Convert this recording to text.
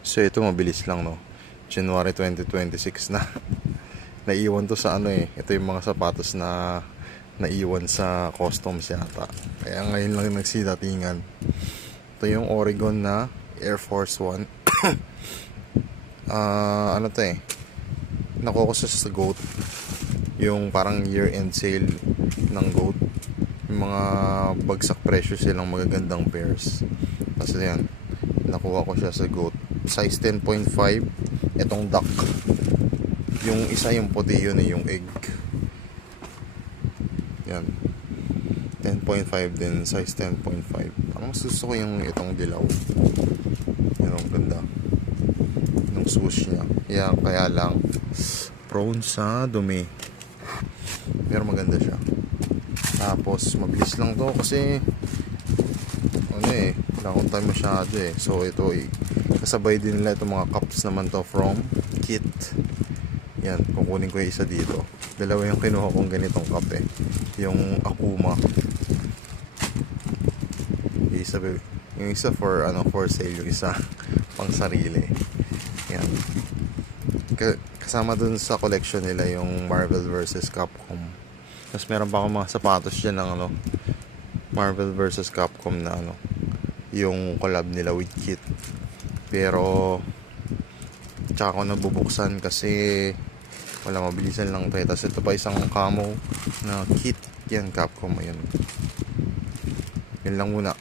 So ito mabilis lang, no. January 2026 na. Naiwan to sa ano eh. Ito yung mga sapatos na naiwan sa customs yata. Kaya ngayon lang nagsidatingan. Ito yung Oregon na Air Force One. Ano to eh. Nakuha ko sa GOAT. Yung parang year-end sale ng GOAT. Yung mga bagsak presyo silang magagandang pairs. Kasi yan, nakuha ko siya sa GOAT. Size 10.5. Itong duck. Yung isa yung puti, yun eh, yung egg. Yan. 10.5 din, size 10.5. Parang gusto ko yung itong dilaw. Yan, ang ganda. Yung swoosh niya. Yeah, kaya lang prone sa dumi. Pero maganda siya. Tapos mabilis lang to kasi ano eh, wala akong time masyado eh. So ito eh, kasabay din nila itong mga cups naman to from Kit. Yan, kukunin ko yung isa dito. Dalawa yung kinuha kong ganitong cup eh. Yung Akuma. Yung isa for for sale, yung isa pang sarili. Yan. Kasama dun sa collection nila yung Marvel vs Capcom. Tapos meron pa akong mga sapatos dyan ng Marvel vs Capcom na yung collab nila with Kit. Pero tsaka ako nabubuksan kasi wala, mabilisan lang tayo. Tapos ito pa isang camo na Kit. Yan, Capcom. Ayun. Yun lang muna.